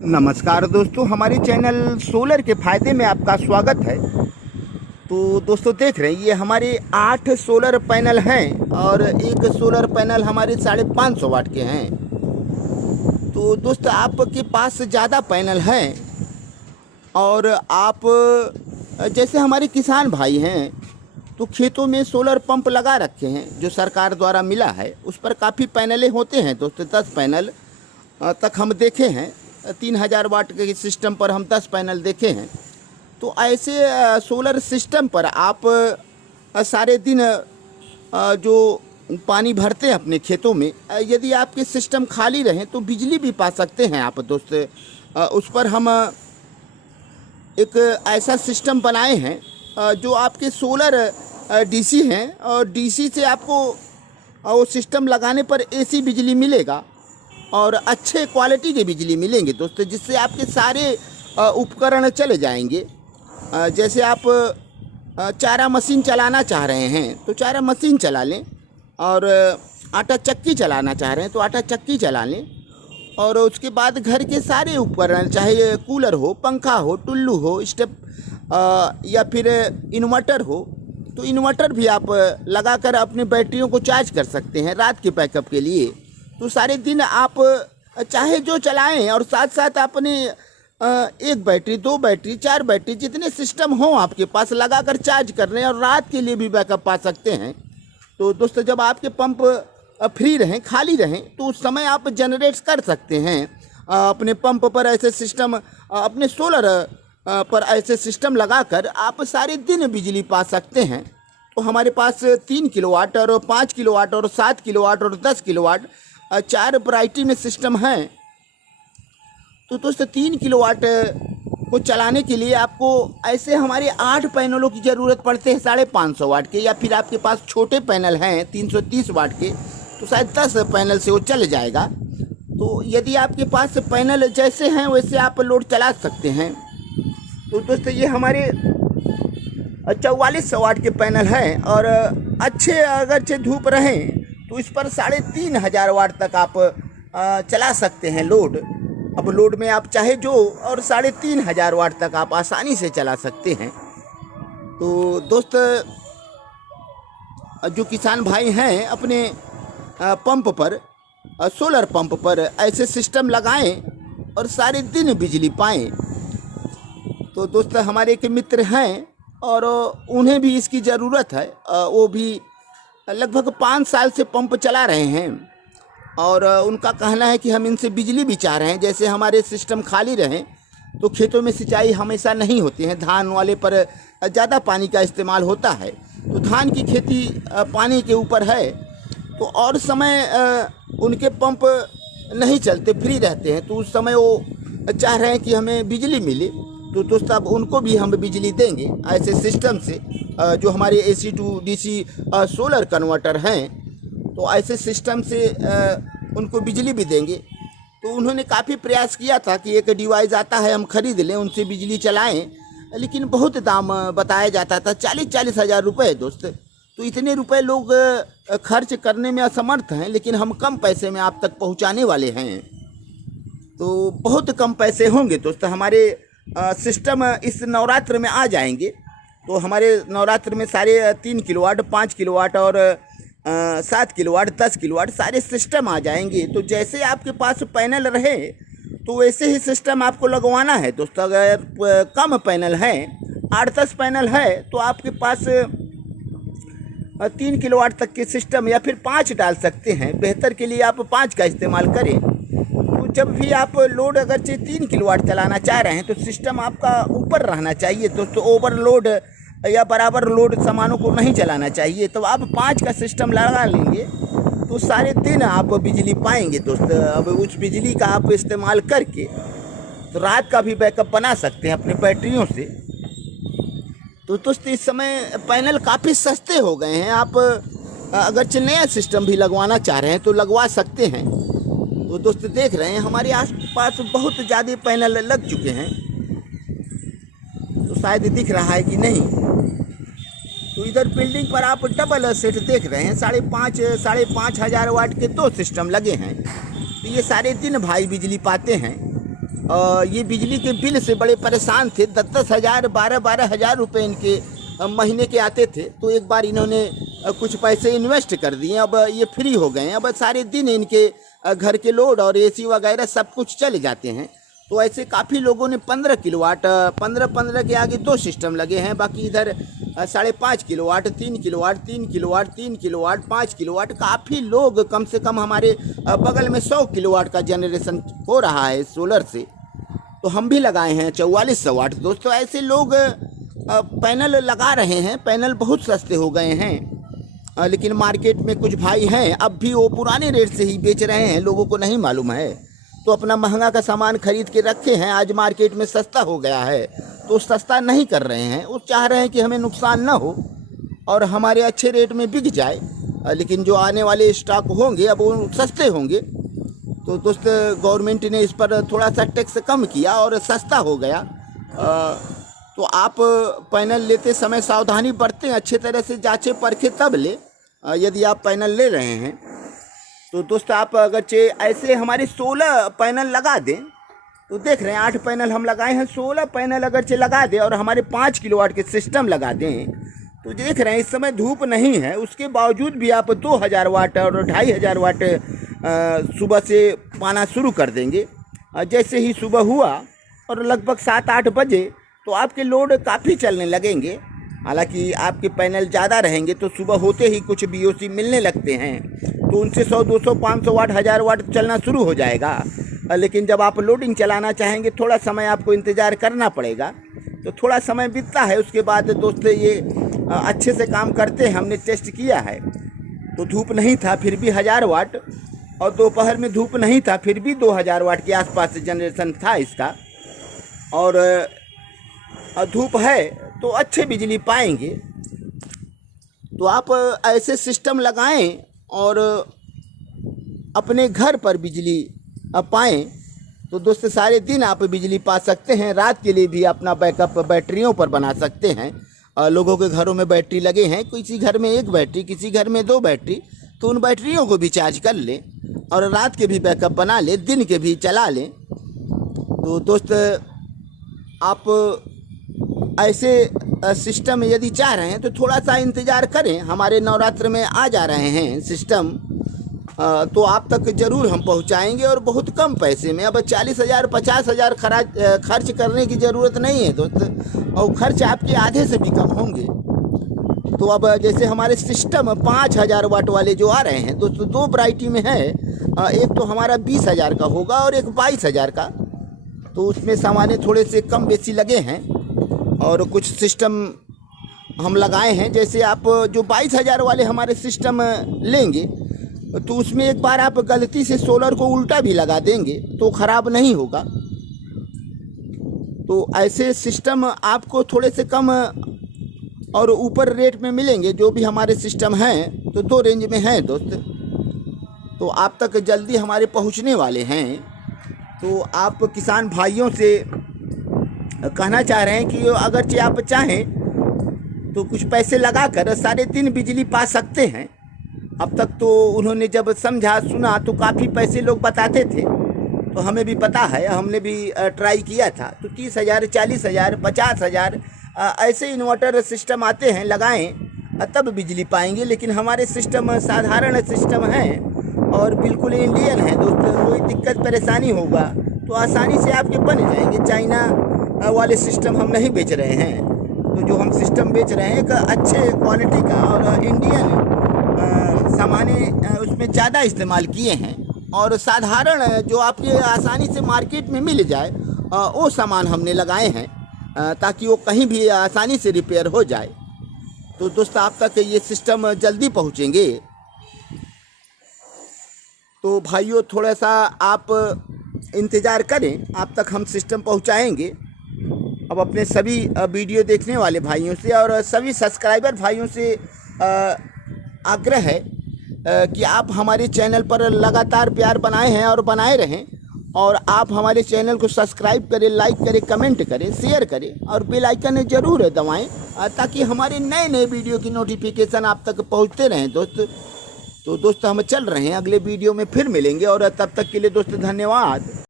नमस्कार दोस्तों, हमारे चैनल सोलर के फ़ायदे में आपका स्वागत है। तो दोस्तों देख रहे हैं, ये हमारे 8 सोलर पैनल हैं और एक सोलर पैनल हमारे 550 वाट के हैं। तो दोस्तों आपके पास ज़्यादा पैनल हैं और आप जैसे हमारे किसान भाई हैं तो खेतों में सोलर पंप लगा रखे हैं जो सरकार द्वारा मिला है। उस पर काफ़ी पैनलें होते हैं दोस्तों, 10 पैनल तक हम देखे हैं। 3000 वाट के सिस्टम पर हम 10 पैनल देखे हैं। तो ऐसे सोलर सिस्टम पर आप सारे दिन जो पानी भरते हैं अपने खेतों में, यदि आपके सिस्टम खाली रहें तो बिजली भी पा सकते हैं आप दोस्त। उस पर हम एक ऐसा सिस्टम बनाए हैं जो आपके सोलर डीसी हैं और डीसी से आपको वो सिस्टम लगाने पर एसी बिजली मिलेगा और अच्छे क्वालिटी की बिजली मिलेंगे दोस्तों, जिससे आपके सारे उपकरण चले जाएंगे। जैसे आप चारा मशीन चलाना चाह रहे हैं तो चारा मशीन चला लें, और आटा चक्की चलाना चाह रहे हैं तो आटा चक्की चला लें, और उसके बाद घर के सारे उपकरण, चाहे कूलर हो, पंखा हो, टुल्लू हो, स्टेप या फिर इन्वर्टर हो, तो इन्वर्टर भी आप लगाकर अपनी बैटरियों को चार्ज कर सकते हैं रात के बैकअप के लिए। तो सारे दिन आप चाहे जो चलाएं, और साथ साथ अपने 1 बैटरी, 2 बैटरी, 4 बैटरी, जितने सिस्टम हों आपके पास लगाकर चार्ज कर रहे हैं और रात के लिए भी बैकअप पा सकते हैं। तो दोस्तों जब आपके पंप फ्री रहें, खाली रहें, तो उस समय आप जनरेट कर सकते हैं अपने पंप पर ऐसे सिस्टम, अपने सोलर पर ऐसे सिस्टम लगाकर आप सारे दिन बिजली पा सकते हैं। तो हमारे पास 3 किलोवाट और 5 किलोवाट और 7 किलोवाट और 10 किलोवाट 4 वैरायटी में सिस्टम हैं। तो दोस्तों 3 किलोवाट को चलाने के लिए आपको ऐसे हमारे 8 पैनलों की ज़रूरत पड़ते हैं 550 वाट के, या फिर आपके पास छोटे पैनल हैं 330 वाट के, तो शायद 10 पैनल से वो चल जाएगा। तो यदि आपके पास पैनल जैसे हैं वैसे आप लोड चला सकते हैं। तो दोस्तों ये हमारे 4400 वाट के पैनल हैं और अच्छे अगर धूप रहें तो इस पर 3500 वाट तक आप चला सकते हैं लोड। अब लोड में आप चाहे जो, और 3500 वाट तक आप आसानी से चला सकते हैं। तो दोस्त जो किसान भाई हैं अपने पंप पर, सोलर पंप पर ऐसे सिस्टम लगाएं और सारे दिन बिजली पाएं। तो दोस्त हमारे एक मित्र हैं और उन्हें भी इसकी ज़रूरत है। वो भी लगभग 5 साल से पंप चला रहे हैं और उनका कहना है कि हम इनसे बिजली भी चाह रहे हैं। जैसे हमारे सिस्टम खाली रहें तो खेतों में सिंचाई हमेशा नहीं होती है, धान वाले पर ज़्यादा पानी का इस्तेमाल होता है। तो धान की खेती पानी के ऊपर है, तो और समय उनके पंप नहीं चलते, फ्री रहते हैं, तो उस समय वो चाह रहे हैं कि हमें बिजली मिले। तो दोस्तों अब उनको भी हम बिजली देंगे ऐसे सिस्टम से, जो हमारे AC to DC solar converter हैं, तो ऐसे सिस्टम से उनको बिजली भी देंगे। तो उन्होंने काफ़ी प्रयास किया था कि एक डिवाइस आता है हम खरीद लें, उनसे बिजली चलाएं, लेकिन बहुत दाम बताया जाता था, 40-40 हज़ार रुपये दोस्त। तो इतने रुपए लोग खर्च करने में असमर्थ हैं, लेकिन हम कम पैसे में आप तक पहुंचाने वाले हैं। तो बहुत कम पैसे होंगे दोस्त, हमारे सिस्टम इस नवरात्र में आ जाएंगे। तो हमारे नवरात्र में सारे 3 किलोवाट, 5 किलोवाट और 7 किलोवाट, 10 किलोवाट सारे सिस्टम आ जाएंगे। तो जैसे आपके पास पैनल रहे तो वैसे ही सिस्टम आपको लगवाना है दोस्तों। अगर कम पैनल हैं, 8-10 पैनल है, तो आपके पास 3 किलोवाट तक के सिस्टम या फिर 5 डाल सकते हैं। बेहतर के लिए आप 5 का इस्तेमाल करें। तो जब भी आप लोड अगर 3 किलोवाट चलाना चाह रहे हैं तो सिस्टम आपका ऊपर रहना चाहिए दोस्तों, ओवरलोड या बराबर लोड सामानों को नहीं चलाना चाहिए। तो आप 5 का सिस्टम लगा लेंगे तो सारे दिन आप बिजली पाएंगे दोस्त। अब उस बिजली का आप इस्तेमाल करके तो रात का भी बैकअप बना सकते हैं अपने बैटरियों से। तो दोस्त इस समय पैनल काफ़ी सस्ते हो गए हैं। आप अगर नया सिस्टम भी लगवाना चाह रहे हैं तो लगवा सकते हैं। तो दोस्त देख रहे हैं हमारे आस पास बहुत ज़्यादा पैनल लग चुके हैं, तो शायद दिख रहा है कि नहीं। तो इधर बिल्डिंग पर आप डबल सेट देख रहे हैं, 5,500 वाट के 2 सिस्टम लगे हैं। तो ये सारे दिन भाई बिजली पाते हैं। ये बिजली के बिल से बड़े परेशान थे। 10-10 हज़ार 12-12 हज़ार रुपये इनके महीने के आते थे। तो एक बार इन्होंने कुछ पैसे इन्वेस्ट कर दिए, अब ये फ्री हो गए हैं। अब सारे दिन इनके घर के लोड और एसी वगैरह सब कुछ चले जाते हैं। तो ऐसे काफ़ी लोगों ने 15 किलोवाट 15 के आगे 2 सिस्टम लगे हैं। बाकी इधर 5.5 kilowatt 3 kilowatt 3 kilowatt 3 kilowatt 5 kilowatt काफ़ी लोग, कम से कम हमारे बगल में 100 किलोवाट का जनरेशन हो रहा है सोलर से। तो हम भी लगाए हैं 4400 वाट। दोस्तों ऐसे लोग पैनल लगा रहे हैं। पैनल बहुत सस्ते हो गए हैं, लेकिन मार्केट में कुछ भाई हैं अब भी वो पुराने रेट से ही बेच रहे हैं, लोगों को नहीं मालूम है। तो अपना महंगा का सामान खरीद के रखे हैं। आज मार्केट में सस्ता हो गया है तो सस्ता नहीं कर रहे हैं। वो चाह रहे हैं कि हमें नुकसान ना हो और हमारे अच्छे रेट में बिक जाए, लेकिन जो आने वाले स्टॉक होंगे अब वो सस्ते होंगे। तो दोस्त गवर्नमेंट ने इस पर थोड़ा सा टैक्स कम किया और सस्ता हो गया। तो आप पैनल लेते समय सावधानी बरतें, अच्छे तरह से जांचें परखें तब ले यदि आप पैनल ले रहे हैं। तो दोस्त आप अगर ऐसे हमारे 16 पैनल लगा दें, तो देख रहे हैं 8 पैनल हम लगाए हैं, 16 पैनल अगर लगा दें और हमारे 5 किलोवाट के सिस्टम लगा दें, तो देख रहे हैं इस समय धूप नहीं है, उसके बावजूद भी आप 2000 वाट और 2500 वाट सुबह से पाना शुरू कर देंगे। जैसे ही सुबह हुआ और लगभग 7-8 बजे तो आपके लोड काफ़ी चलने लगेंगे। हालांकि आपके पैनल ज़्यादा रहेंगे तो सुबह होते ही कुछ बीओसी मिलने लगते हैं, तो उनसे 100, 200, 500 वाट 1000 वाट चलना शुरू हो जाएगा। लेकिन जब आप लोडिंग चलाना चाहेंगे थोड़ा समय आपको इंतज़ार करना पड़ेगा। तो थोड़ा समय बीतता है, उसके बाद दोस्त ये अच्छे से काम करते हैं। हमने टेस्ट किया है तो धूप नहीं था फिर भी 1000 वाट, और दोपहर में धूप नहीं था फिर भी 2000 वाट के आसपास जनरेशन था इसका। और धूप है तो अच्छे बिजली पाएंगे। तो आप ऐसे सिस्टम लगाएं और अपने घर पर बिजली पाएँ। तो दोस्त सारे दिन आप बिजली पा सकते हैं। रात के लिए भी अपना बैकअप बैटरियों पर बना सकते हैं। लोगों के घरों में बैटरी लगे हैं, किसी घर में 1 बैटरी, किसी घर में 2 बैटरी, तो उन बैटरियों को भी चार्ज कर लें और रात के भी बैकअप बना लें, दिन के भी चला लें। तो दोस्त आप ऐसे सिस्टम यदि चाह रहे हैं तो थोड़ा सा इंतज़ार करें। हमारे नवरात्र में आ जा रहे हैं सिस्टम, तो आप तक ज़रूर हम पहुंचाएंगे और बहुत कम पैसे में। अब 40,000 50,000 खर्च करने की ज़रूरत नहीं है दोस्त, और खर्च आपके आधे से भी कम होंगे। तो अब जैसे हमारे सिस्टम 5000 वाट वाले जो आ रहे हैं दोस्तों, 2 वैरायटी में है। एक तो हमारा 20,000 का होगा और एक 22,000 का। तो उसमें सामान्य थोड़े से कम बेसी लगे हैं और कुछ सिस्टम हम लगाए हैं। जैसे आप जो 22,000 वाले हमारे सिस्टम लेंगे तो उसमें एक बार आप गलती से सोलर को उल्टा भी लगा देंगे तो ख़राब नहीं होगा। तो ऐसे सिस्टम आपको थोड़े से कम और ऊपर रेट में मिलेंगे। जो भी हमारे सिस्टम हैं तो 2 रेंज में हैं दोस्त, तो आप तक जल्दी हमारे पहुंचने वाले हैं। तो आप किसान भाइयों से कहना चाह रहे हैं कि अगर आप चाहें तो कुछ पैसे लगाकर सारे दिन बिजली पा सकते हैं। अब तक तो उन्होंने जब समझा सुना तो काफ़ी पैसे लोग बताते थे, तो हमें भी पता है, हमने भी ट्राई किया था। तो 30,000 40,000 50,000 ऐसे इन्वर्टर सिस्टम आते हैं, लगाएं तब बिजली पाएंगे। लेकिन हमारे सिस्टम साधारण सिस्टम हैं और बिल्कुल इंडियन है दोस्त। कोई दिक्कत परेशानी होगा तो आसानी से आपके बन जाएंगे। चाइना वाले सिस्टम हम नहीं बेच रहे हैं। तो जो हम सिस्टम बेच रहे हैं एक अच्छे क्वालिटी का और इंडियन सामान्य उसमें ज़्यादा इस्तेमाल किए हैं, और साधारण जो आपके आसानी से मार्केट में मिल जाए वो सामान हमने लगाए हैं ताकि वो कहीं भी आसानी से रिपेयर हो जाए। तो दोस्त आप तक ये सिस्टम जल्दी पहुँचेंगे। तो भाइयों थोड़ा सा आप इंतज़ार करें, आप तक हम सिस्टम पहुँचाएँगे। अब अपने सभी वीडियो देखने वाले भाइयों से और सभी सब्सक्राइबर भाइयों से आग्रह है कि आप हमारे चैनल पर लगातार प्यार बनाए हैं और बनाए रहें, और आप हमारे चैनल को सब्सक्राइब करें, लाइक करें, कमेंट करें, शेयर करें और बेल आइकन ज़रूर दबाएं ताकि हमारे नए वीडियो की नोटिफिकेशन आप तक पहुंचते रहें दोस्त। तो दोस्त हम चल रहे हैं, अगले वीडियो में फिर मिलेंगे, और तब तक के लिए दोस्त धन्यवाद।